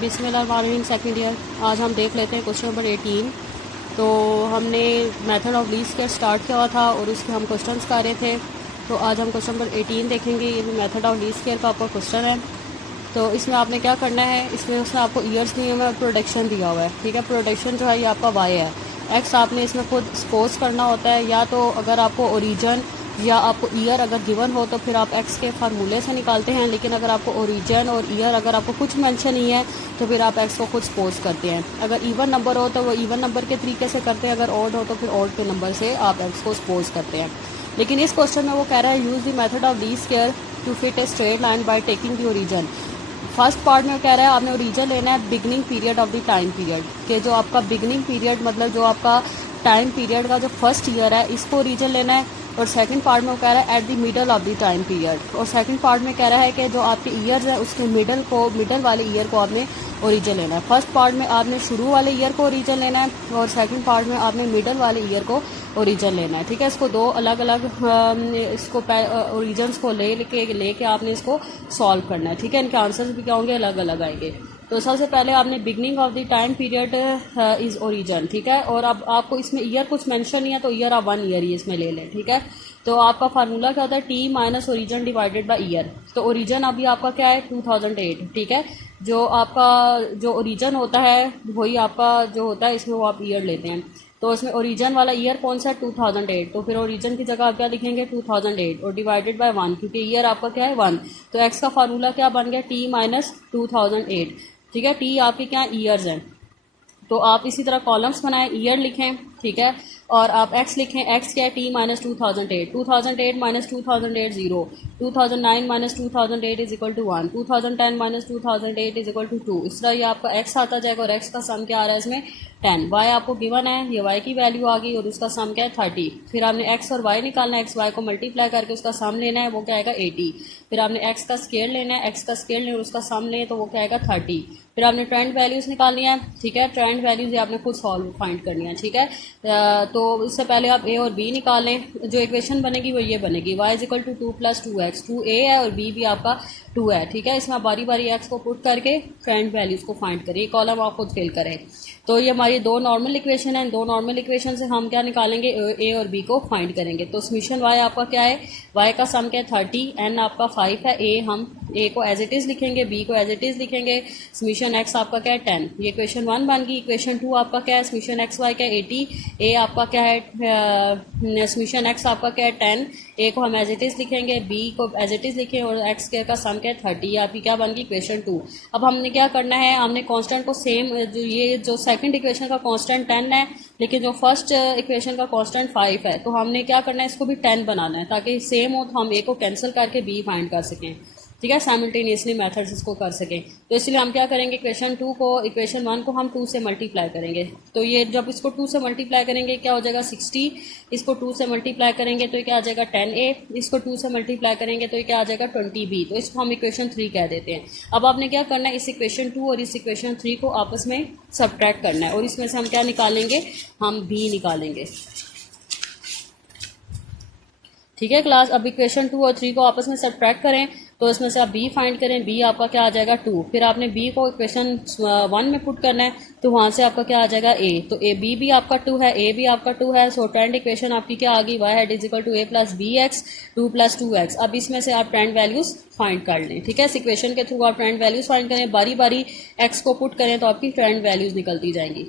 बिस्मिल्लाहिर्रहमानिर्रहीम second year. आज हम देख लेते हैं क्वेश्चन नंबर 18। तो हमने method of least square start किया हुआ था और उसके हम क्वेश्चंस कर रहे थे। तो आज हम क्वेश्चन नंबर 18 देखेंगे। ये भी मेथड ऑफ लीस्ट स्क्वायर का आपका क्वेश्चन है। तो इसमें आपने क्या करना है, इसमें उसने आपको ईयर्स दिए हुए और प्रोडक्शन दिया हुआ है। ठीक है, प्रोडक्शन जो है ये आपका वाई है। एक्स आपने इसमें खुद सपोज करना होता है, या तो अगर आपको ओरिजन या आपको ईयर अगर गिवन हो तो फिर आप एक्स के फार्मूले से निकालते हैं। लेकिन अगर आपको ओरिजन और ईयर अगर आपको कुछ मेंशन नहीं है तो फिर आप एक्स को खुद सपोज करते हैं। अगर इवन नंबर हो तो वो इवन नंबर के तरीके से करते हैं, अगर ऑड हो तो फिर ऑड के नंबर से आप एक्स को सपोज करते हैं। लेकिन इस क्वेश्चन में वो कह रहा है use the method of least square to fit a straight line by taking the origin. First part में कह रहा है आपने ओरिजन लेना है beginning period of the time period, के जो आपका बिगनिंग पीरियड मतलब जो आपका टाइम पीरियड का जो फर्स्ट ईयर है इसको ओरिजन लेना है। और सेकंड पार्ट में वो कह रहा है at the middle of the time period. और सेकंड पार्ट में कह रहा है कि जो आपके ईयर्स हैं उसके मिडल वाले ईयर को आपने ओरिजन लेना है। फर्स्ट पार्ट में आपने शुरू वाले ईयर को ओरिजन लेना है और सेकंड पार्ट में आपने मिडल वाले ईयर को ओरिजन लेना है। ठीक है, इसको दो अलग अलग इसको ओरिजन्स को लेके आपने इसको सॉल्व करना है। ठीक है, इनके आंसर्स भी क्या होंगे, अलग अलग आएंगे। तो सबसे पहले आपने beginning of the time period is origin. ठीक है, और अब आपको इसमें ईयर कुछ मेंशन नहीं है तो ईयर आप 1 ईयर ही इसमें ले लें। ठीक है, तो आपका फार्मूला क्या होता है, t minus origin divided by year. तो ओरिजन अभी आपका क्या है, 2008। ठीक है, जो आपका जो ओरिजन होता है वही आपका जो होता है इसमें वो आप ईयर लेते हैं। तो इसमें ओरिजन वाला ईयर कौन सा है, 2008। तो फिर ओरिजन की जगह आप क्या लिखेंगे, 2008 और डिवाइडेड बाय 1, क्योंकि ईयर आपका क्या है 1। तो एक्स का फार्मूला क्या बन गया, टी माइनस 2008। ठीक है, टी आपकी क्या ईयर्स हैं। तो आप इसी तरह कॉलम्स बनाएं, ईयर लिखें। ठीक है, और आप एक्स लिखें, एक्स क्या है, t minus 2008। 2008 minus 2008 0, 2009 minus 2008 is equal to 1, 2010 minus 2008 is equal to 2। इस तरह ये आपका एक्स आता जाएगा और एक्स का सम क्या आ रहा है इसमें 10। वाई आपको गिवन है, ये वाई की वैल्यू आ गई और उसका सम क्या है 30। फिर आपने एक्स और वाई निकालना है, एक्स वाई को मल्टीप्लाई करके उसका सम लेना है, वो क्या आएगा 80। फिर आपने एक्स का स्केयर लेना है, एक्स का स्केयर लें और उसका सम लें तो वो क्या आएगा 30। फिर आपने ट्रेंड वैल्यूज निकालनी है। ठीक है, ट्रेंड वैल्यूज आपने खुद सॉल्व फाइंड करनी है। ठीक है, तो इससे पहले आप ए और बी निकालें। जो इक्वेशन बनेगी वो ये बनेगी, y is equal to 2 plus 2x। 2a है और b भी आपका 2 है। ठीक है, इसमें आप बारी बारी x को पुट करके ट्रेंड वैल्यूज को फाइंड करें, कॉलम आप खुद फिल करें। तो ये हमारी दो नॉर्मल इक्वेशन है, दो नॉर्मल इक्वेशन से हम क्या निकालेंगे, ए और बी को फाइंड करेंगे। तो समीशन y आपका क्या है, y का सम क्या है 30, n आपका 5 है, a हम a को एज इट इज लिखेंगे, b को एज इट इज लिखेंगे। समीशन x आपका क्या है 10। ये इक्वेशन 1 बन गई। इक्वेशन 2 आपका क्या है, समीशन x y क्या है 80, a आपका क्या है समीशन x आपका क्या है 10, a को हम एज इट इज लिखेंगे, b को एज इट इज लिखें और x स्क्वायर का सम क्या है 30। आपकी क्या बन गई इक्वेशन 2। अब हमने क्या करना है, हमने कांस्टेंट को सेम, जो ये जो सेकंड इक्वेशन का कांस्टेंट 10 है लेकिन जो फर्स्ट इक्वेशन का कांस्टेंट 5 है, तो हमने क्या करना है, इसको भी 10 बनाना है ताकि सेम हो तो हम a को कैंसिल करके b फाइंड कर सकें। ठीक है, साइमल्टेनियसली मेथड्स इसको कर सकें। तो इसलिए हम क्या करेंगे, इक्वेशन 2 को इक्वेशन 1 को हम 2 से मल्टीप्लाई करेंगे। तो ये जब इसको 2 से मल्टीप्लाई करेंगे क्या हो जाएगा 60, इसको 2 से मल्टीप्लाई करेंगे तो ये क्या आ जाएगा 10a, इसको 2 से मल्टीप्लाई करेंगे तो ये क्या आ जाएगा 20b। तो इसको हम इक्वेशन 3 कह देते हैं। अब आपने क्या करना है, इस इक्वेशन 2 और इस इक्वेशन 3 को आपस में सब्ट्रैक्ट करना है और इसमें से हम क्या निकालेंगे, हम b निकालेंगे। ठीक है क्लास, अब इक्वेशन 2 और 3 को आपस में सब्ट्रैक्ट करें तो इसमें से आप b फाइंड करें, b आपका क्या आ जाएगा 2। फिर आपने b को इक्वेशन 1 में पुट करना है तो वहाँ से आपका क्या आ जाएगा a। तो a b भी आपका 2 है, a भी आपका 2 है। सो ट्रेंड इक्वेशन आपकी क्या आ गई, y hat is equal to a plus b x 2 plus 2x। अब इसमें से आप ट्रेंड वैल्यूज फाइंड कर लें। ठीक है, इस इक्वेशन के थ्रू आप ट्रेंड वैल्यूज फाइंड करें, बारी बारी x को पुट करें तो आपकी ट्रेंड वैल्यूज निकलती जाएंगी।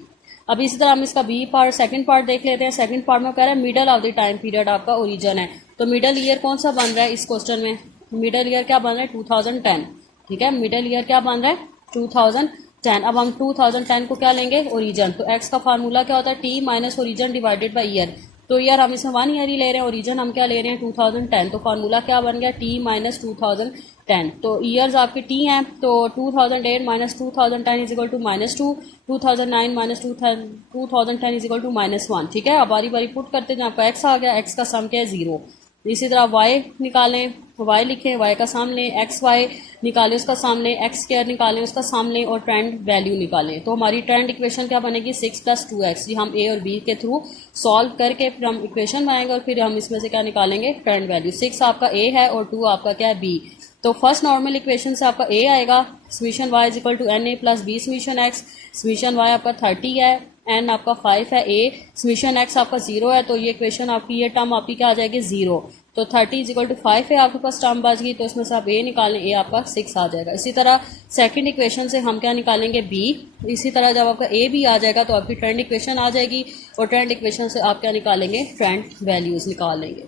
अब इसी तरह हम इसका बी पार्ट सेकंड पार्ट देख लेते हैं। सेकंड पार्ट में कह रहा है middle of the time period आपका ओरिजन है। तो मिडल ईयर कौन सा बन रहा है इस क्वेश्चन में, मिडल ईयर क्या बन रहा है 2010। ठीक है, मिडल ईयर क्या बन रहा है 2010। अब हम 2010 को क्या लेंगे, ओरिजन। तो एक्स का फार्मूला क्या होता है, t minus origin divided by year. तो ईयर हम इसमें 1 ईयर ही ले रहे हैं, ओरिजन हम क्या ले रहे हैं 2010। तो फार्मूला क्या बन गया, टी माइनस 2010। तो ईयर्स आपके टी हैं, तो 2008 minus 2010 is equal to -2, 2009 minus 2010 is equal to -1। ठीक है, अब बारी बारी पुट करते हैं, आपका एक्स आ गया, एक्स का सम क्या है 0। इसी तरह वाई निकालें, वाई लिखें, वाई का साम लें, एक्स वाई निकालें उसका साम लें, एक्स स्क्वायर निकालें उसका साम लें और ट्रेंड वैल्यू निकालें। तो हमारी ट्रेंड इक्वेशन क्या बनेगी 6 प्लस 2x। ये हम ए और बी के थ्रू सॉल्व करके फिर हम इक्वेशन बनाएंगे और फिर हम इसमें से क्या निकालेंगे ट्रेंड वैल्यू। 6 आपका ए है और 2 आपका क्या है बी। तो फर्स्ट नॉर्मल इक्वेशन से आपका ए आएगा, summation y is equal to n a plus b summation x, summation y आपका 30 है, एन आपका 5 है, ए समीशन एक्स आपका 0 है, तो ये इक्वेशन आपकी, ये टर्म आपकी क्या आ जाएगी 0। तो 30 इज इक्वल टू 5 है आपके पास टर्म बच गई, तो इसमें से आप ए निकालें, ए आपका 6 आ जाएगा। इसी तरह सेकंड इक्वेशन से हम क्या निकालेंगे बी। इसी तरह जब आपका ए भी आ जाएगा तो आपकी ट्रेंड इक्वेशन आ जाएगी, और ट्रेंड इक्वेशन से आप क्या निकालेंगे, ट्रेंड वैल्यूज निकाल लेंगे।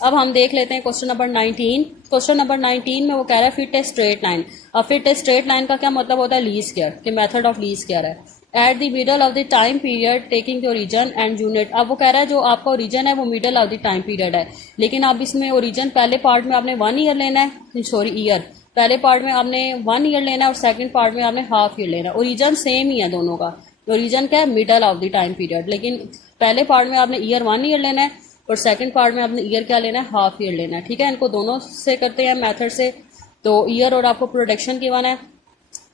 अब हम देख लेते हैं क्वेश्चन नंबर 19। क्वेश्चन नंबर 19 में वो कह रहा है फिट ए स्ट्रेट लाइन। अब फिट ए स्ट्रेट लाइन का क्या मतलब होता है, लीस्ट स्क्वायर के मेथड ऑफ लीस्ट स्क्वायर है। At the middle of the time period taking the origin and unit. अब वो कह रहा है जो आपका ओरिजिन है वो middle of the time period है, लेकिन अब इसमें ओरिजिन पहले पार्ट में आपने 1 ईयर लेना है, सॉरी ईयर, पहले पार्ट में आपने 1 ईयर लेना है और सेकंड पार्ट में आपने हाफ ईयर लेना है। ओरिजिन सेम ही है दोनों का, ओरिजिन क्या है, middle of the time period, लेकिन पहले पार्ट में आपने ईयर 1 ईयर लेना है और सेकंड पार्ट में आपने ईयर क्या लेना है, हाफ ईयर लेना है। ठीक है, इनको दोनों से करते हैं मेथड से। तो ईयर और आपको प्रोडक्शन गिवन है,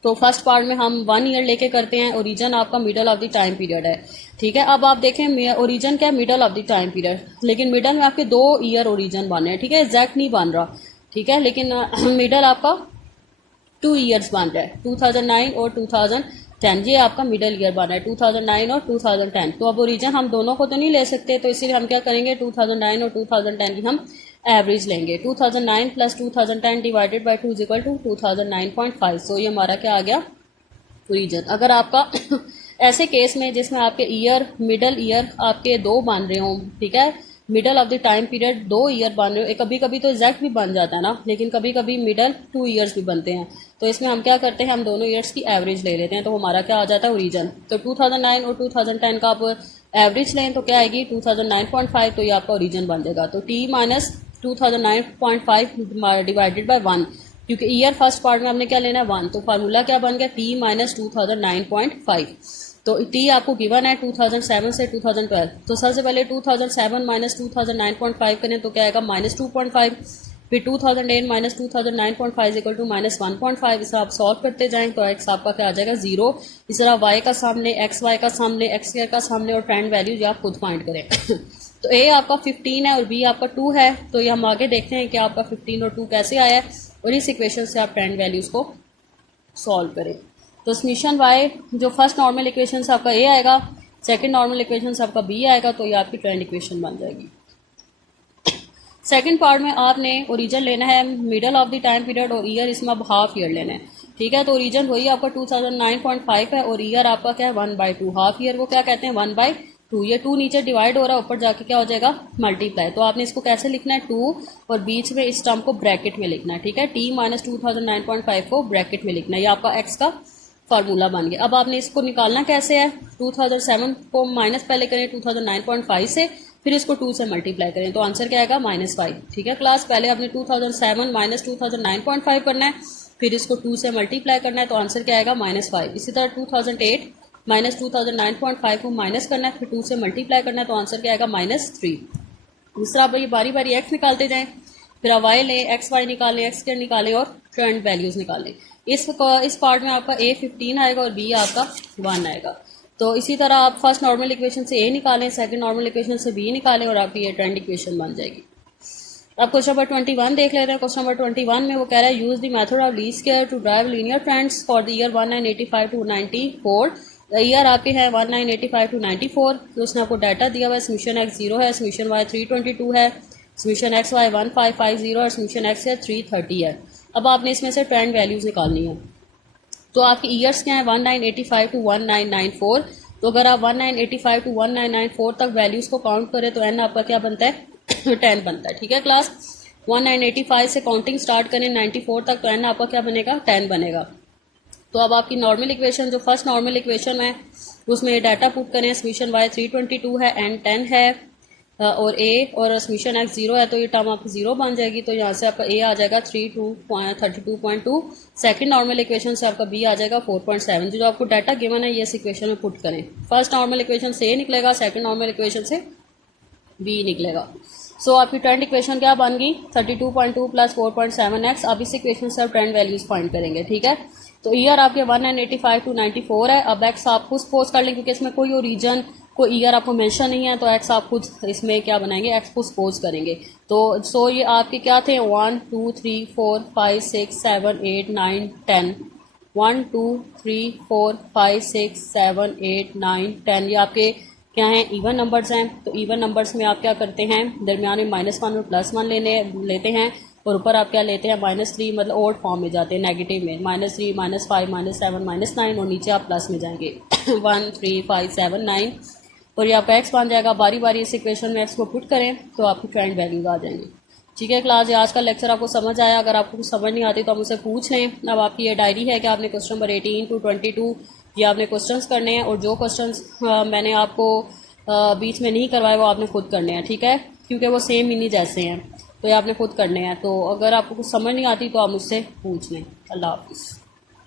तो फर्स्ट पार्ट में हम 1 ईयर लेके करते हैं, ओरिजिन आपका middle of the time period है। ठीक है, अब आप देखें ओरिजिन क्या है, middle of the time period, लेकिन मिडल में आपके 2 ईयर ओरिजिन बने हैं। ठीक है, एग्जैक्ट नहीं बन रहा, ठीक है, लेकिन मिडल आपका 2 ईयर्स बन रहा है, 2009 और 2010, ये आपका मिडल ईयर बना है 2009 और 2010। तो अब ओरिजिन हम दोनों को तो नहीं ले सकते, तो इसीलिए हम क्या करेंगे, 2009 और 2010 की हम एवरेज लेंगे। 2009 plus 2010 divided by 2 is equal to 2009.5। So ये हमारा क्या आ गया, ओरिजिन। अगर आपका ऐसे केस में जिसमें आपके ईयर, मिडल ईयर आपके 2 बन रहे हों, ठीक है, middle of the time period 2 year बन रहे हो, कभी कभी तो एग्जैक्ट भी बन जाता है ना, लेकिन कभी कभी मिडल 2 ईयर्स भी बनते हैं, तो इसमें हम क्या करते हैं, हम दोनों ईयर्स की एवरेज ले लेते हैं, तो हमारा क्या आ जाता है, ओरिजिन। तो 2009 और 2010 का आप एवरेज लें तो क्या आएगी, 2009.5, तो ये आपका ओरिजिन बन जाएगा। तो t माइनस 2009.5 डिवाइडेड बाई 1, क्योंकि ईयर फर्स्ट पार्ट में हमने क्या लेना है 1, तो फार्मूला क्या बन गया, t माइनस 2009.5। तो t आपको गिवन है 2007 से 2012, तो सबसे पहले 2007 माइनस 2009.5 करें तो क्या आएगा, माइनस 2.5, फिर 2008 माइनस 2009.5 इक्वल टू माइनस 1.5। इसे आप सॉल्व करते जाएं तो एक्स आपका क्या आ जाएगा 0। इस तरह वाई का सामने, एक्स वाई का सामने, एक्स स्क्वायर का सामने, और ट्रेंड वैल्यू जो आप खुद फाइंड करें। तो ए आपका 15 है और बी आपका 2 है, तो ये हम आगे देखते हैं कि आपका 15 और 2 कैसे आया है, और इस इक्वेशन से आप ट्रेंड वैल्यूज को सॉल्व करें। तो समीशन वाई जो फर्स्ट नॉर्मल इक्वेशन से आपका ए आएगा, सेकंड नॉर्मल इक्वेशन से आपका बी आएगा, तो ये आपकी ट्रेंड इक्वेशन बन जाएगी। सेकंड पार्ट में आपने ओरिजिन लेना है middle of the time period, और ईयर इसमें अब हाफ ईयर लेना है। ठीक है, तो ओरिजिन वही आपका 2009.5 है, और ईयर आपका क्या है 1/2, हाफ ईयर वो क्या कहते हैं 1/2। ये 2 नीचे डिवाइड हो रहा है, ऊपर जाके क्या हो जाएगा, मल्टीप्लाई। तो आपने इसको कैसे लिखना है, 2 और बीच में इस टर्म को ब्रैकेट में लिखना है। ठीक है, t माइनस 2009.5 को ब्रैकेट में लिखना है, ये आपका x का फार्मूला बन गया। अब आपने इसको निकालना कैसे है, 2007 को माइनस पहले करें 2009.5 से, फिर इसको 2 से मल्टीप्लाई करें, तो आंसर क्या आएगा -5। ठीक है क्लास, पहले आपने 2007 माइनस 2009.5 करना है, फिर इसको 2 से मल्टीप्लाई करना है, तो आंसर क्या आएगा -5। इसी तरह 2008 माइनस 2009.5 को माइनस करना है, फिर 2 से मल्टीप्लाई करना है, तो आंसर क्या आएगा -3। इस तरह आप ये बारी बारी एक्स निकालते जाएं, फिर आप वाई लें, एक्स वाई निकालें, एक्स के निकालें और ट्रेंड वैल्यूज निकालें। इस पार्ट में आपका ए 15 आएगा और बी आपका 1 आएगा। तो इसी तरह आप फर्स्ट नॉर्मल इक्वेशन से ए निकालें, सेकंड नॉर्मल इक्वेशन से बी निकालें, और आपकी ये ट्रेंड इक्वेशन बन जाएगी। अब क्वेश्चन नंबर 21 देख लेते हैं। क्वेश्चन नंबर 21 में वो कह रहा है use the method of least square to drive linear trends for the year 1985 to 94। Year आपके हैं 1985 टू 94, तो उसने आपको डाटा दिया हुआ है, समीशन एक्स 0 है, समीशन वाई 322 है, समीशन एक्स वाई 1550 और समीशन एक्स है 330 है। अब आपने इसमें से ट्रेंड वैल्यूज निकालनी है। तो आपके ईयर्स क्या है 1985 टू 1994, तो अगर आप 1985 टू 1994 तक वैल्यूज को काउंट करें तो एन आपका क्या बनता है 10 बनता है। ठीक है क्लास, 1985 से काउंटिंग स्टार्ट करें 94 तक, तो एन आपका क्या बनेगा 10 बनेगा। तो अब आपकी नॉर्मल इक्वेशन जो फर्स्ट नॉर्मल इक्वेशन है उसमें डाटा पुट करें, समीशन वाई 322 है, एन 10 है, और ए और समीशन एक्स 0 है, तो ये टर्म आपकी 0 बन जाएगी। तो यहाँ से आपका ए आ जाएगा 32.2। सेकंड नॉर्मल इक्वेशन से आपका बी आ जाएगा 4.7। जो आपको डाटा गिवन है ये इस इक्वेशन में पुट करें। फर्स्ट नॉर्मल इक्वेशन से ए निकलेगा, सेकंड नॉर्मल इक्वेशन से बी निकलेगा। सो आपकी ट्रेंड इक्वेशन क्या बन गई 32.2 प्लस 4.7x। अब इस इक्वेशन से आप ट्रेंड वैल्यूज फाइंड करेंगे। ठीक है, तो ईयर आपके 1985 टू 94 है। अब एक्स आप खुद सपोज कर लें क्योंकि इसमें कोई ओरिजिन कोई ईयर आपको मेंशन नहीं है तो एक्स आप खुद इसमें क्या बनाएंगे, एक्स को सपोज करेंगे। तो ये आपके क्या थे, 1 2 3 4 5 6 7 8 9 10, 1 2 3 4 5 6 7 8 9 10 ये आपके क्या हैं, इवन नंबर्स हैं। तो इवन नंबर्स में आप क्या करते हैं, दरमियान में -1 और +1 लेते हैं, और ऊपर आप क्या लेते हैं, -3, मतलब ओड फॉर्म में जाते हैं, नेगेटिव में -3 -5 -7 -9, और नीचे आप प्लस में जाएंगे 1 3 5 7 9, और ये आपका एक्स बन जाएगा। बारी बारी इस इक्वेशन में एक्स को पुट करें तो आपकी फाइंड वैल्यूज आ जाएंगी। ठीक है क्लास, ये आज का लेक्चर आपको समझ आया। अगर आपको कुछ समझ नहीं आती तो आप मुझसे पूछ लें। अब आपकी ये डायरी है कि आपने क्वेश्चन नंबर 18 to 22 ये आपने क्वेश्चंस करने हैं, और जो क्वेश्चंस मैंने आपको बीच में नहीं करवाए वो आपने खुद करने हैं। ठीक है, क्योंकि वो सेम इन्हीं जैसे हैं, तो ये आपने खुद करने हैं। तो अगर आपको कुछ समझ नहीं आती तो आप मुझसे पूछ लें। अल्लाह हाफिज़।